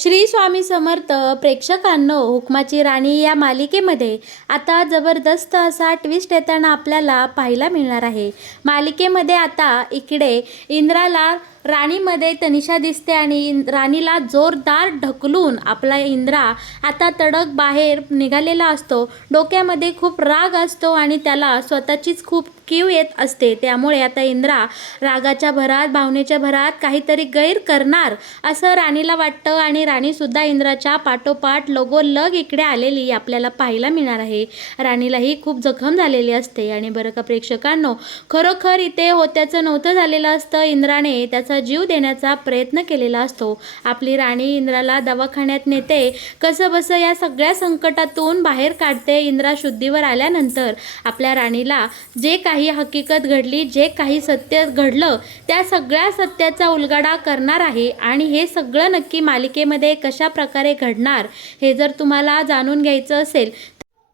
श्री स्वामी समर्थ. प्रेक्षकांनो, हुकमाची राणी या मालिकेमध्ये आता जबरदस्त असा ट्विस्ट येताना आपल्याला पाहायला मिळणार आहे. मालिकेमध्ये आता इकडे इंद्राला राणीमध्ये तनिषा दिसते आणि राणीला जोरदार ढकलून आपला इंद्रा आता तडक बाहेर निघालेला असतो. डोक्यामध्ये खूप राग असतो आणि त्याला स्वतःचीच खूप कीव येत असते. त्यामुळे आता इंद्रा रागाच्या भरात, भावनेच्या भरात काहीतरी गैर करणार असं राणीला वाटतं आणि राणीसुद्धा इंद्राच्या पाठोपाठ लगोलग इकडे आलेली आपल्याला पाहायला मिळणार आहे. राणीलाही खूप जखम झालेली असते आणि बरं का प्रेक्षकांनो, खरोखर इथे होत्याचं नव्हतं झालेलं असतं. इंद्राने त्याचा जीव देण्याचा प्रयत्न केलेला असतो. आपली राणी इंद्राला दवाखान्यात नेते, कसं बसं या सगळ्या संकटातून बाहेर काढते. इंद्रा शुद्धीवर आल्यानंतर आपल्या राणीला जे काही हकीकत घडली, जे काही सत्य घडलं, त्या सगळ्या सत्याचा उलगडा करणार आहे. आणि हे सगळं नक्की मालिकेमध्ये कशा प्रकारे घडणार हे जर तुम्हाला जाणून घ्यायचं असेल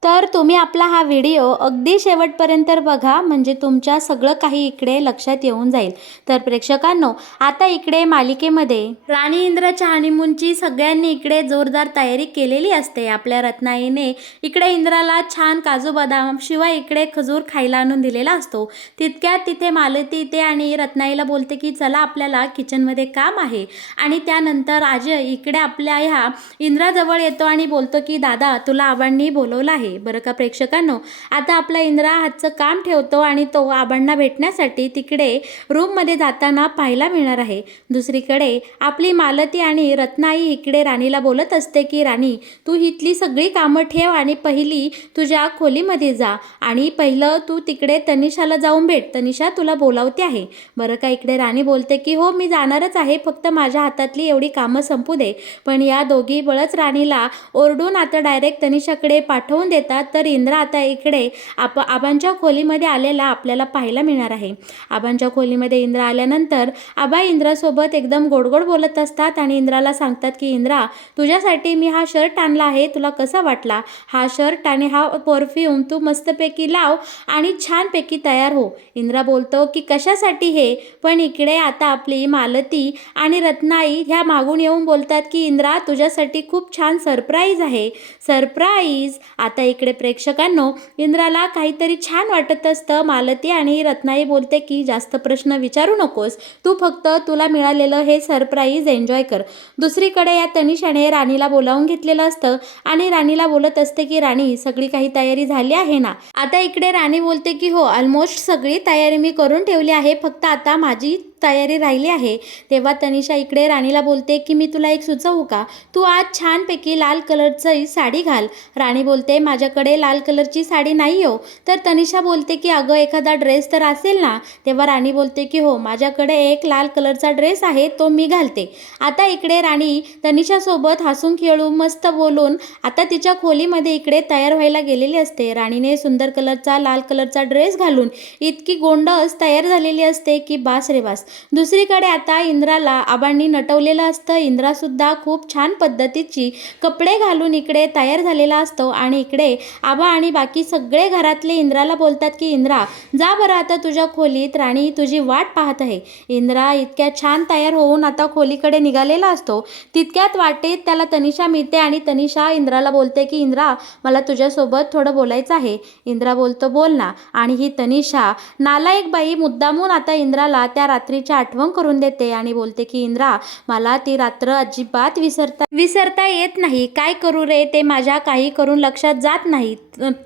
तर तुम्ही आपला हा व्हिडिओ अगदी शेवटपर्यंत बघा, म्हणजे तुमच्या सगळं काही इकडे लक्षात येऊन जाईल. तर प्रेक्षकांनो, आता इकडे मालिकेमध्ये राणी इंद्राच्या हनीमूनची सगळ्यांनी इकडे जोरदार तयारी केलेली असते. आपल्या रत्नाईने इकडे इंद्राला छान काजू बदाम शिवाय इकडे खजूर खायला आणून दिलेला असतो. तितक्यात तिथे मालती येते आणि रत्नाईला बोलते की चला आपल्याला किचनमध्ये काम आहे. आणि त्यानंतर अजय इकडे आपल्या ह्या इंद्राजवळ येतो आणि बोलतो की दादा, तुला आबांनी बोलवलं आहे. बरं का प्रेक्षकांनो, आता आपला इंद्रा हातचं काम ठेवतो आणि तो आबांना भेटण्यासाठी तिकडे रूममध्ये जाताना पाहायला मिळणार आहे. दुसरीकडे आपली मालती आणि रत्नाई इकडे राणीला बोलत असते की राणी, तू इथली सगळी कामं ठेव आणि पहिली तुझ्या खोलीमध्ये जा आणि पहिलं तू तिकडे तनिषाला जाऊन भेट. तनिषा तुला बोलावते आहे. बरं का इकडे राणी बोलते की हो, मी जाणारच आहे, फक्त माझ्या हातातली एवढी कामं संपू दे. पण या दोघी बळच राणीला ओरडून आता डायरेक्ट तनिषाकडे पाठवून देतात. तर इंद्रा आता इकडे आबांच्या खोलीमध्ये आलेला आपल्याला पाहायला मिळणार आहे. आबांच्या खोलीमध्ये इंद्रा आल्यानंतर आबा इंद्रासोबत एकदम गोडगोड बोलत असतात आणि इंद्राला सांगतात की इंद्रा, तुझ्यासाठी मी हा शर्ट आणला आहे, तुला कसा वाटला हा शर्ट आणि हा परफ्यूम? तू मस्तपैकी लाव आणि छानपैकी तयार हो. इंद्रा बोलतो की कशासाठी हे? पण इकडे आता आपली मालती आणि रत्नाई ह्या मागून येऊन बोलतात की इंद्रा, तुझ्यासाठी खूप छान सरप्राईज आहे. सरप्राईज? आता इकडे प्रेक्षकांनो, इंद्राला काहीतरी छान वाटत असतं. मालती आणि रत्नाई बोलते की जास्त प्रश्न विचारू नकोस, तू फक्त तुला मिळालेलं हे सरप्राईज एन्जॉय कर. दुसरीकडे या तनिषाने राणीला बोलावून घेतलेलं असतं आणि राणीला बोलत असते की राणी, सगळी काही तयारी झाली आहे ना? आता इकडे राणी बोलते की हो, ऑलमोस्ट सगळी तयारी मी करून ठेवली आहे, फक्त आता माझी तयारी राहिली आहे. तेव्हा तनिषा इकडे राणीला बोलते की मी तुला एक सुचवू का? तू आज छानपैकी लाल कलरची साडी घाल. राणी बोलते माझ्याकडे लाल कलरची साडी नाही हो. तर तनिषा बोलते की अगं, एखादा ड्रेस तर असेल ना? तेव्हा राणी बोलते की हो, माझ्याकडे एक लाल कलरचा ड्रेस आहे, तो मी घालते. आता इकडे राणी तनिषासोबत हसून खेळून मस्त बोलून आता तिच्या खोलीमध्ये इकडे तयार व्हायला गेलेली असते. राणीने सुंदर कलरचा लाल कलरचा ड्रेस घालून इतकी गोंडस तयार झालेली असते की बास रे बास. दुसरीकडे आता इंद्राला आबांनी नटवलेलं असतं. इंद्रासुद्धा खूप छान पद्धतीची कपडे घालून इकडे तयार झालेला असतो आणि इकडे आबा आणि बाकी सगळे घरातले इंद्राला बोलतात की इंद्रा, जा बरं आता तुझ्या खोलीत, राणी तुझी वाट पाहत आहे. इंद्रा इतक्या छान तयार होऊन आता खोलीकडे निघालेला असतो. तितक्यात वाटेत त्याला तनिषा मिळते आणि तनिषा इंद्राला बोलते की इंद्रा, मला तुझ्यासोबत थोडं बोलायचं आहे. इंद्रा बोलतो बोल ना. आणि ही तनिषा नालायक बाई मुद्दामून आता इंद्राला त्या रात्रीची आठवण करून देते आणि बोलते की इंद्रा, मला ती रात्र अजिबात विसरता येत नाही. काय करू रे ते माझ्या काही करून लक्षात जात नाही.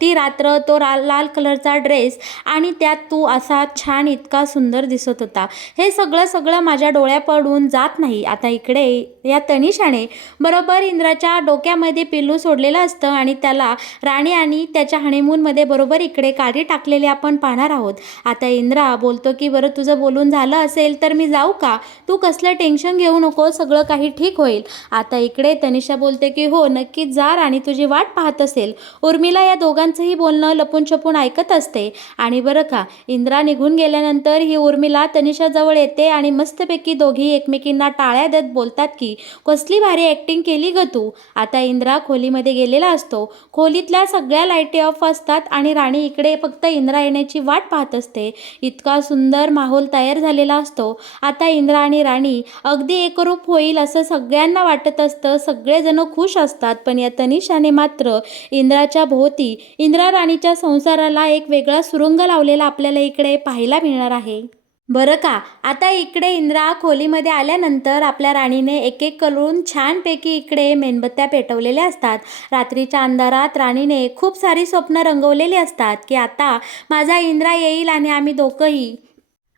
ती रात्र, तो लाल कलरचा ड्रेस आणि त्यात तू असा छान इतका सुंदर दिसत होता, हे सगळं माझ्या डोळ्यापडून जात नाही. आता इकडे या तनिषाने बरोबर इंद्राच्या डोक्यामध्ये पिल्लू सोडलेलं असतं आणि त्याला राणी आणि त्याच्या हनीमूनमध्ये बरोबर इकडे काढी टाकलेली आपण पाहणार आहोत. आता इंद्रा बोलतो की बरं, तुझं बोलून झालं असेल तर मी जाऊ का? तू कसलं टेन्शन घेऊ नको, सगळं काही ठीक होईल. आता इकडे तनिषा बोलते की हो, नक्कीच जा, राणी तुझी वाट पाहत असेल. उर्मिला या दोघांचंही बोलणं लपून छपून ऐकत असते. आणि बरं का, इंद्रा निघून गेल्यानंतर ही उर्मिला तनिषाजवळ येते आणि मस्तपैकी दोघी एकमेकींना टाळ्या देत बोलतात की कसली भारी ॲक्टिंग केली ग तू. आता इंद्रा खोलीमध्ये गेलेला असतो. खोलीतल्या सगळ्या लाईटी ऑफ असतात आणि राणी इकडे फक्त इंद्रा येण्याची वाट पाहत असते. इतका सुंदर माहोल तयार झालेला असतो असतो. आता इंद्र आणि राणी अगदी एकरूप होईल असं सगळ्यांना वाटत असतं. सगळेजण खुश असतात. पण या तनिषाने मात्र इंद्राच्या भोवती इंद्रा राणीच्या संसाराला एक वेगळा सुरुंग लावलेला आपल्याला इकडे पाहायला मिळणार आहे. बरं का, आता इकडे इंद्रा खोलीमध्ये आल्यानंतर आपल्या राणीने एक एक करून छानपैकी इकडे मेणबत्त्या पेटवलेल्या असतात. रात्रीच्या अंधारात राणीने खूप सारी स्वप्न रंगवलेली असतात की आता माझा इंद्रा येईल आणि आम्ही दोघंही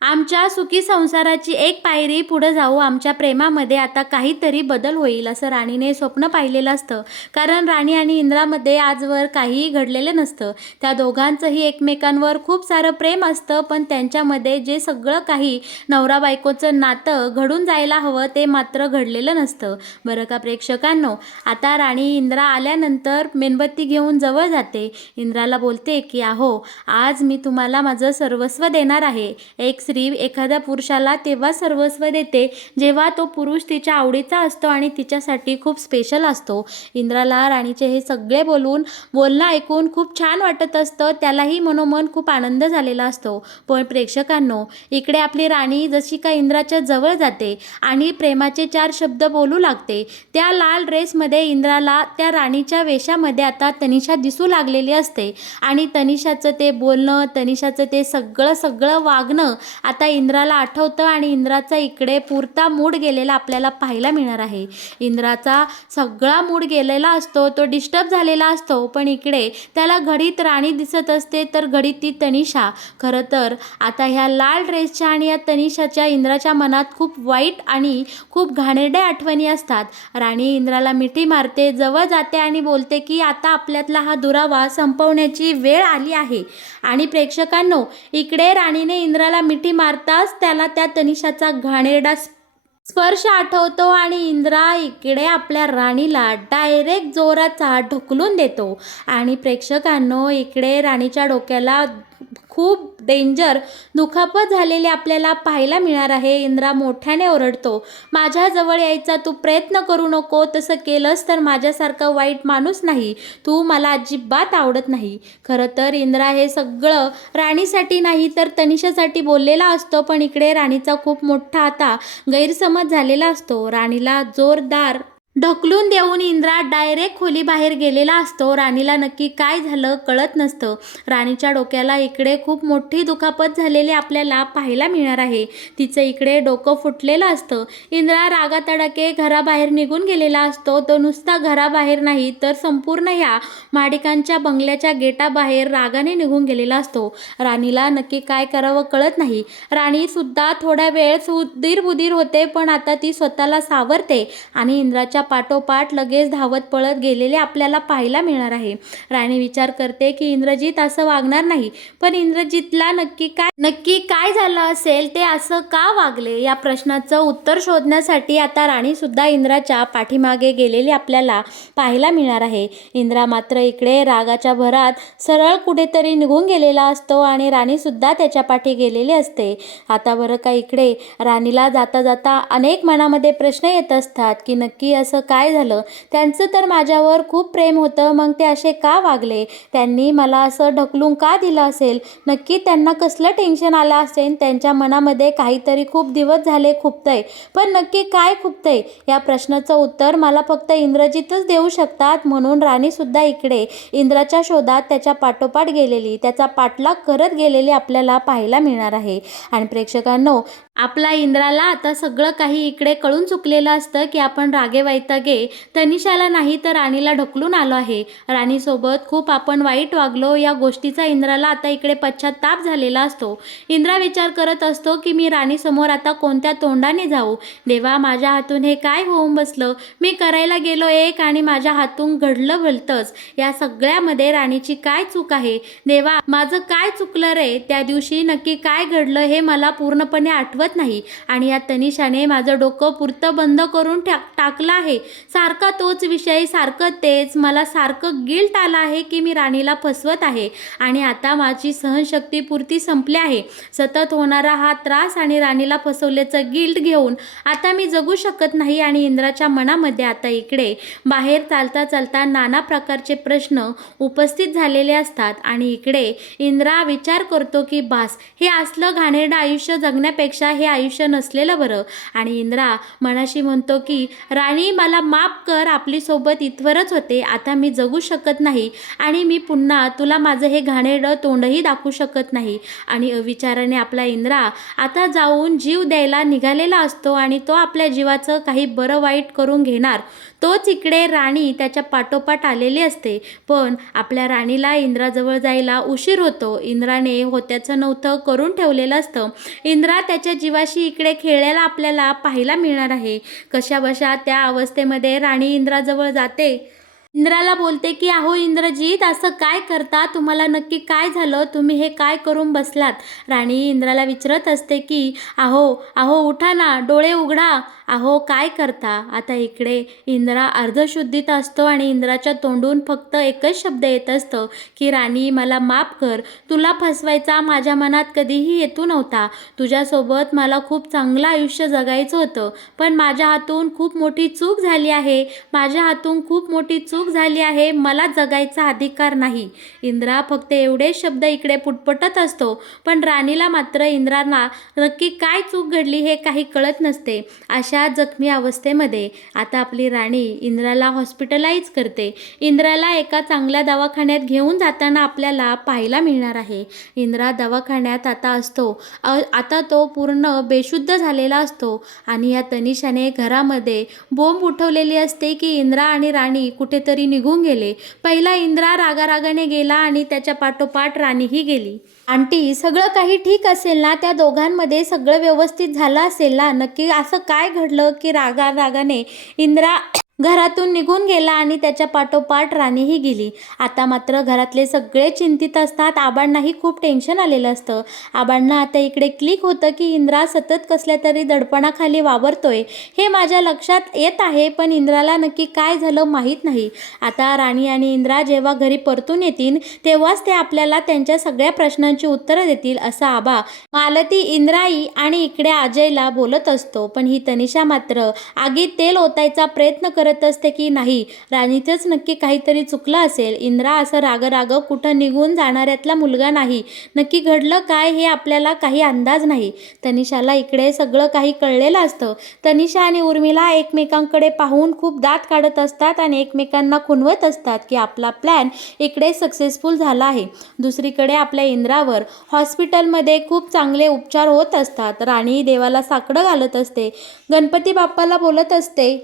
आमच्या सुखी संसाराची एक पायरी पुढे जाऊ. आमच्या प्रेमामध्ये आता काहीतरी बदल होईल असं राणीने स्वप्न पाहिलेलं असतं. कारण राणी आणि इंद्रामध्ये आजवर काहीही घडलेलं नसतं. त्या दोघांचंही एकमेकांवर खूप सारं प्रेम असतं. पण त्यांच्यामध्ये जे सगळं काही नवरा बायकोचं नातं घडून जायला हवं ते मात्र घडलेलं नसतं. बरं का प्रेक्षकांनो, आता राणी इंद्रा आल्यानंतर मेणबत्ती घेऊन जवळ जाते. इंद्राला बोलते की अहो, आज मी तुम्हाला माझं सर्वस्व देणार आहे. एक स्त्री एखाद्या पुरुषाला तेव्हा सर्वस्व देते जेव्हा तो पुरुष तिच्या आवडीचा असतो आणि तिच्यासाठी खूप स्पेशल असतो. इंद्राला राणीचे हे सगळे बोलणं ऐकून खूप छान वाटत असतं. त्यालाही मनोमन खूप आनंद झालेला असतो. पण प्रेक्षकांनो, इकडे आपली राणी जशी का इंद्राच्या जवळ जाते आणि प्रेमाचे 4 शब्द बोलू लागते, त्या लाल ड्रेसमध्ये इंद्राला त्या राणीच्या वेशामध्ये आता तनिषा दिसू लागलेली असते. आणि तनिषाचं ते बोलणं, तनिषाचं ते सगळं वागणं आता इंद्राला आठवतं आणि इंद्राचा इकडे पुरता मूड गेलेला आपल्याला पाहायला मिळणार आहे. इंद्राचा सगळा मूड गेलेला असतो, तो डिस्टर्ब झालेला असतो. पण इकडे त्याला घडीत राणी दिसत असते तर घडीत ती तनिषा. खरं तर आता ह्या लाल ड्रेसच्या आणि या तनिषाच्या इंद्राच्या मनात खूप वाईट आणि खूप घाणेरड्या आठवणी असतात. राणी इंद्राला मिठी मारते, जवळ जाते आणि बोलते की आता आपल्यातला हा दुरावा संपवण्याची वेळ आली आहे. आणि प्रेक्षकांनो, इकडे राणीने इंद्राला मिठी मारताच त्याला त्या तनिषाचा घाणेरडा स्पर्श आठवतो आणि इंद्रा इकडे आपल्या राणीला डायरेक्ट जोराचा ढकलून देतो. आणि प्रेक्षकांनो, इकडे राणीच्या डोक्याला खूप डेंजर दुखापत झालेली आपल्याला पाहायला मिळणार आहे. इंद्रा मोठ्याने ओरडतो, माझ्याजवळ यायचा तू प्रयत्न करू नको. तसं केलंस तर माझ्यासारखा वाईट माणूस नाही. तू मला अजिबात आवडत नाही. खरं तर इंद्रा हे सगळं राणीसाठी नाही तर तनिषासाठी बोललेला असतो. पण इकडे राणीचा खूप मोठा आता गैरसमज झालेला असतो. राणीला जोरदार ढकलून देऊन इंद्रा डायरेक्ट खोलीबाहेर गेलेला असतो. राणीला नक्की काय झालं कळत नसतं. राणीच्या डोक्याला इकडे खूप मोठी दुखापत झालेली आपल्याला पाहायला मिळणार आहे. तिचं इकडे डोकं फुटलेलं असतं. इंद्रा रागातडाके घराबाहेर निघून गेलेला असतो. तो नुसता घराबाहेर नाही तर संपूर्ण ह्या माडिकांच्या बंगल्याच्या गेटाबाहेर रागाने निघून गेलेला असतो. राणीला नक्की काय करावं कळत नाही. राणीसुद्धा थोड्या वेळ सुधीर होते. पण आता ती स्वतःला सावरते आणि इंद्राच्या पाठोपाठ लगेच धावत पळत गेलेले आपल्याला पाहायला मिळणार आहे. राणी विचार करते की इंद्रजित असं वागणार नाही. पण इंद्रजितला नक्की काय झालं असेल, ते असं का वागले, या प्रश्नाचं उत्तर शोधण्यासाठी आता राणी सुद्धा इंद्राच्या पाठीमागे गेलेली आपल्याला पाहायला मिळणार आहे. इंद्रा मात्र इकडे रागाच्या भरात सरळ कुठेतरी निघून गेलेला असतो आणि राणी सुद्धा त्याच्या पाठी गेलेली असते. आता बरं का, इकडे राणीला जाता जाता अनेक मनामध्ये प्रश्न येत असतात की नक्की असं काय झालं. त्यांचं तर माझ्यावर खूप प्रेम होतं, मग ते असे का वागले. त्यांनी मला असं ढकलून का दिलं असेल. नक्की त्यांना कसलं टेन्शन आलं असेल. त्यांच्या मनामध्ये काहीतरी खूप दिवस झाले खुपतंय. पण नक्की काय खुपतंय या प्रश्नाचं उत्तर मला फक्त इंद्रजितच देऊ शकतात. म्हणून राणीसुद्धा इकडे इंद्राच्या शोधात त्याच्या पाठोपाठ गेलेली, त्याचा पाठलाग करत गेलेली आपल्याला पाहायला मिळणार आहे. आणि प्रेक्षकांनो, आपला इंद्राला आता सगळं काही इकडे कळून चुकलेलं असतं की आपण रागेवैतागे तनिषाला नाही तर राणीला ढकलून आलो आहे. राणीसोबत खूप आपण वाईट वागलो. या गोष्टीचा इंद्राला आता इकडे पश्चाताप झालेला असतो. इंद्रा विचार करत असतो की मी राणीसमोर आता कोणत्या तोंडाने जाऊ. देवा, माझ्या हातून हे काय होऊन बसलं. मी करायला गेलो एक आणि माझ्या हातून घडलं भलतंच. या सगळ्यामध्ये राणीची काय चूक आहे. देवा, माझं काय चुकलं रे. त्या दिवशी नक्की काय घडलं हे मला पूर्णपणे आठवत नाही. आणि या तनिषाने माझं डोकं पुरतं बंद करून टाकलं आहे. आहे, सारखा तोच विषय, सारखं तेच. मला सारखं गिल्ट आलं आहे की मी राणीला फसवत आहे आणि आता माझी सहनशक्ती पुरती संपली आहे. सतत होणारा हा त्रास आणि राणीला फसवल्याचं गिल्ट घेऊन आता मी जगू शकत नाही. आणि इंद्राच्या मनामध्ये आता इकडे बाहेर चालता चालता नाना प्रकारचे प्रश्न उपस्थित झालेले असतात आणि इकडे इंद्रा विचार करतो की बास, हे असलं घाणेरडं आयुष्य जगण्यापेक्षा हे आयुष्य नसलेलं बरं. आणि इंद्रा मनाशी म्हणतो की राणी, मला माफ कर, आपली सोबत इथवरच होते, आता मी जगू शकत नाही आणि मी पुन्हा तुला माझं हे घाणेरडं तोंडही दाखवू शकत नाही. आणि विचाराने आपला इंद्रा आता जाऊन जीव द्यायला निघालेला असतो आणि तो आपल्या जीवाचं काही बरं वाईट करून घेणार. तोच इकडे राणी त्याच्या पाठोपाठ आलेली असते. पण आपल्या राणीला इंद्राजवळ जायला उशीर होतो. इंद्राने होत्याचं नव्हतं करून ठेवलेलं असतं. इंद्रा त्याच्या जीवाशी इकडे खेळायला आपल्याला पाहायला मिळणार आहे. कशाबशा त्या अवस्थेमध्ये राणी इंद्राजवळ जाते. इंद्राला बोलते की अहो इंद्रजीत, असं काय करता, तुम्हाला नक्की काय झालं, तुम्ही हे काय करून बसलात. राणी इंद्राला विचारत असते की अहो अहो उठा ना, डोळे उघडा, अहो काय करता. आता इकडे इंद्रा अर्धशुद्धीत असतो आणि इंद्राच्या तोंडून फक्त एकच शब्द येत असतं की राणी, मला माफ कर, तुला फसवायचा माझ्या मनात कधीही हेतू नव्हता. तुझ्यासोबत मला खूप चांगलं आयुष्य जगायचं होतं, पण माझ्या हातून खूप मोठी चूक झाली आहे, माझ्या हातून खूप मोठी चूक झाली आहे, मला जगायचा अधिकार नाही. इंद्रा फक्त एवढे शब्द इकडे पुटपटत असतो, पण राणीला मात्र इंद्राला नक्की काय चूक घडली हे काही कळत नसते. अशा जखमी अवस्थेमध्ये आता आपली राणी इंद्राला हॉस्पिटलाइज करते. इंद्राला एका चांगल्या दवाखान्यात घेऊन जाताना आपल्याला पाहायला मिळणार आहे. इंद्रा दवाखान्यात आता असतो. आता तो पूर्ण बेशुद्ध झालेला असतो आणि या तनिषाने घरामध्ये बोंब उठवलेली असते की इंद्रा आणि राणी कुठेतरी निघून गेले. पहिला इंद्रा रागारागाने गेला आणि त्याच्या पाठोपाठ राणीही गेली. आंटी, सगळं काही ठीक असेल ना, त्या दोघांमध्ये सगळं व्यवस्थित झालं असेल ना, नक्की असं काय घडलं की रागारागाने इंद्रा घरातून निघून गेला आणि त्याच्या पाठोपाठ राणीही गेली. आता मात्र घरातले सगळे चिंतित असतात. आबांनाही खूप टेन्शन आलेलं असतं. आबांना आता इकडे क्लिक होतं की इंद्रा सतत कसल्या तरी दडपणाखाली वावरतोय हे माझ्या लक्षात येत आहे, पण इंद्राला नक्की काय झालं माहीत नाही. आता राणी आणि इंद्रा जेव्हा घरी परतून येतील तेव्हाच ते आपल्याला त्यांच्या सगळ्या प्रश्नांची उत्तरं देतील असं आबा मालती, इंद्राई आणि इकडे अजयला बोलत असतो. पण ही तनिषा मात्र आगीत तेल ओतायचा प्रयत्न करत असते की नाही, राणीचंच नक्की काहीतरी चुकलं असेल. इंद्रा असं राग कुठं निघून जाणाऱ्यातला मुलगा नाही. नक्की घडलं काय हे आपल्याला काही अंदाज नाही. तनिषाला इकडे सगळं काही कळलेलं असतं. तनिषा आणि उर्मिला एकमेकांकडे पाहून खूप दात काढत असतात आणि एकमेकांना खुणवत असतात की आपला प्लॅन इकडे सक्सेसफुल झाला आहे. दुसरीकडे आपल्या इंद्रावर हॉस्पिटलमध्ये खूप चांगले उपचार होत असतात. राणी देवाला साकडं घालत असते. गणपती बाप्पाला बोलत असते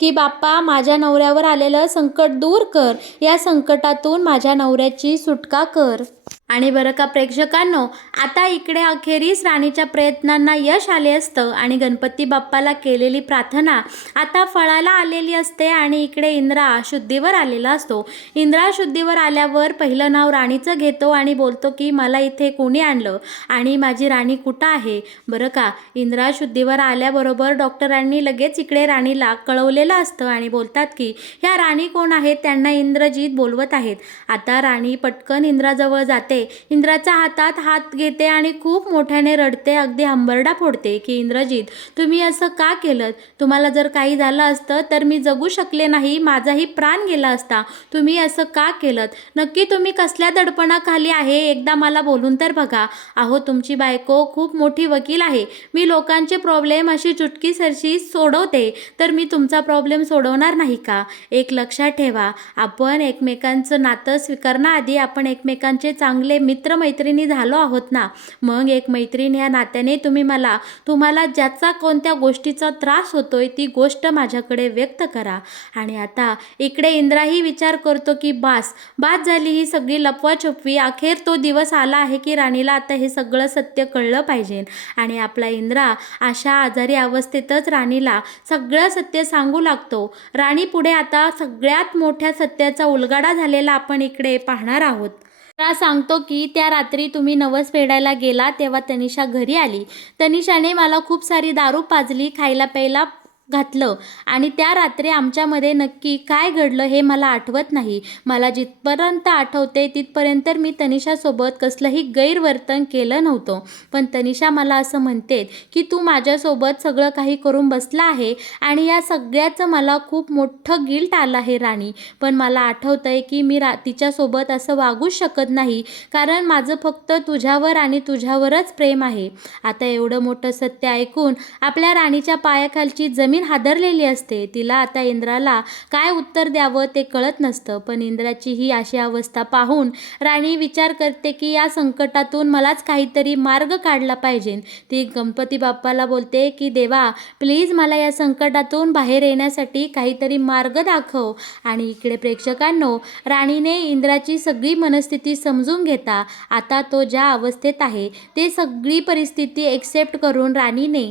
की बाप्पा, माझ्या नवऱ्यावर आलेलं संकट दूर कर, या संकटातून माझ्या नवऱ्याची सुटका कर. आणि बरं का प्रेक्षकांनो, आता इकडे अखेरीस राणीच्या प्रयत्नांना यश आले असतं आणि गणपती बाप्पाला केलेली प्रार्थना आता फळाला आलेली असते आणि इकडे इंद्रा शुद्धीवर आलेला असतो. इंद्रा शुद्धीवर आल्यावर पहिलं नाव राणीचं घेतो आणि बोलतो की मला इथे कोणी आणलं आणि माझी राणी कुठं आहे. बरं का, इंद्रा शुद्धीवर आल्याबरोबर डॉक्टरांनी लगेच इकडे राणीला कळवलेलं असतं आणि बोलतात की ह्या राणी कोण आहेत, त्यांना इंद्रजीत बोलवत आहेत. आता राणी पटकन इंद्राजवळ जाते. इंद्राच्या हातात हात घेते आणि खूप मोठ्याने रडते, अगदी हंबरडा फोडते की इंद्रजीत, तुम्ही असं का केलं, तुम्हाला जर काही झालं असतं तर मी जगू शकले नाही, माझाही प्राण गेला असता, तुम्ही असं का केलं, नक्की तुम्ही कसल्या दडपणाखाली आहे, एकदा मला बोलून तर बघा. अहो तुमची बायको खूप मोठी वकील आहे, मी लोकांचे प्रॉब्लेम अशी चुटकीसरशी सोडवते, तर मी तुमचा प्रॉब्लेम सोडवणार नाही का. एक लक्षात ठेवा, आपण एकमेकांचं नातं स्वीकारण्याआधी आपण एकमेकांचे चांगले मित्रमैत्रिणी झालो आहोत ना, मग एक मैत्रीण या नात्याने तुम्हाला ज्याचा कोणत्या गोष्टीचा त्रास होतोय ती गोष्ट माझ्याकडे व्यक्त करा. आणि आता इकडे इंद्राही विचार करतो की बास झाली ही सगळी लपवाछपवी, अखेर तो दिवस आला आहे की राणीला आता हे सगळं सत्य कळलं पाहिजे. आणि आपला इंद्रा अशा आजारी अवस्थेतच राणीला सगळं सत्य सांगू लागतो. राणी पुढे आता सगळ्यात मोठ्या सत्याचा उलगडा झालेला आपण इकडे पाहणार आहोत. सांगतो की त्या रात्री तुम्ही नवस फेडायला गेला तेव्हा तनिषा घरी आली. तनिषाने मला खूप सारी दारू पाजली, खायला प्यायला घातलं आणि त्या रात्री आमच्यामध्ये नक्की काय घडलं हे मला आठवत नाही. मला जिथपर्यंत आठवते तिथपर्यंत मी तनिषासोबत कसलंही गैरवर्तन केलं नव्हतं. पण तनिषा मला असं म्हणते की तू माझ्यासोबत सगळं काही करून बसला आहे आणि या सगळ्याचं मला खूप मोठं गिल्ट आलं आहे राणी. पण मला आठवतं आहे की मी तिच्यासोबत असं वागूच शकत नाही, कारण माझं फक्त तुझ्यावर आणि तुझ्यावरच प्रेम आहे. आता एवढं मोठं सत्य ऐकून आपल्या राणीच्या पायाखालची जमीन हादरलेली असते. तिला आता इंद्राला काय उत्तर द्यावं ते कळत नसतं. पण इंद्राची ही अशी अवस्था पाहून राणी विचार करते की या संकटातून मलाच काहीतरी मार्ग काढला पाहिजे. ती गणपती बाप्पाला बोलते की देवा, प्लीज मला या संकटातून बाहेर येण्यासाठी काहीतरी मार्ग दाखव. आणि इकडे प्रेक्षकांनो, राणीने इंद्राची सगळी मनस्थिती समजून घेता आता तो ज्या अवस्थेत आहे ते सगळी परिस्थिती एक्सेप्ट करून राणीने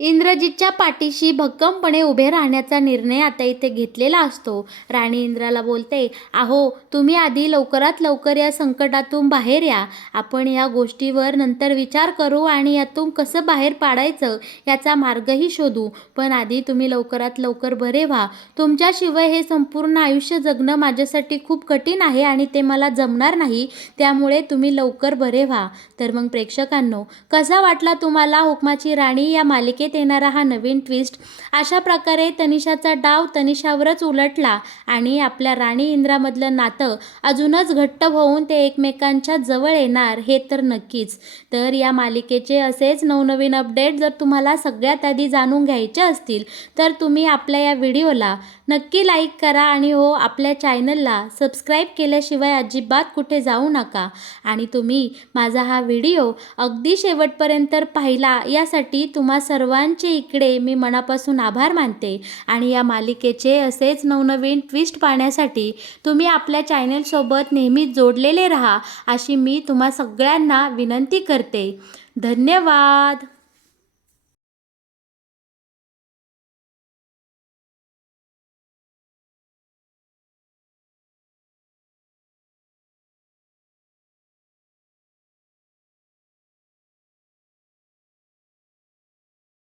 इंद्रजितच्या पाठीशी भक्कमपणे उभे राहण्याचा निर्णय आता इथे घेतलेला असतो. राणी इंद्राला बोलते, अहो तुम्ही आधी लवकरात लवकर या संकटातून बाहेर या. आपण या गोष्टीवर नंतर विचार करू आणि यातून कसं बाहेर पाडायचं याचा मार्गही शोधू. पण आधी तुम्ही लवकरात लवकर बरे व्हा. तुमच्याशिवाय हे संपूर्ण आयुष्य जगणं माझ्यासाठी खूप कठीण आहे आणि ते मला जमणार नाही. त्यामुळे तुम्ही लवकर बरे व्हा. तर मग प्रेक्षकांनो, कसा वाटला तुम्हाला हुकमाची राणी या मालिकेत येणारा हा नवीन ट्विस्ट? अशा प्रकारे तनिषाचा डाव तनिषावरच उलटला आणि आपल्या राणी इंद्रामधलं नातं अजूनच घट्ट होऊन ते एकमेकांच्या जवळ येणार हे तर नक्कीच. तर या मालिकेचे असेच नवनवीन अपडेट जर तुम्हाला सगळ्यात आधी जाणून घ्यायचे असतील तर तुम्ही आपल्या या व्हिडिओला नक्की लाईक करा आणि हो, आपल्या चॅनलला सबस्क्राईब केल्याशिवाय अजिबात कुठे जाऊ नका. आणि तुम्ही माझा हा व्हिडिओ अगदी शेवटपर्यंत पाहिला यासाठी तुम्हा सर्वांचे इकडे मी मनापासून आभार मानते. आणि या मालिकेचे असेच नवनवीन ट्विस्ट पाहण्यासाठी तुम्ही आपल्या चॅनलसोबत नेहमीच जोडलेले राहा अशी मी तुम्हा सगळ्यांना विनंती करते. धन्यवाद.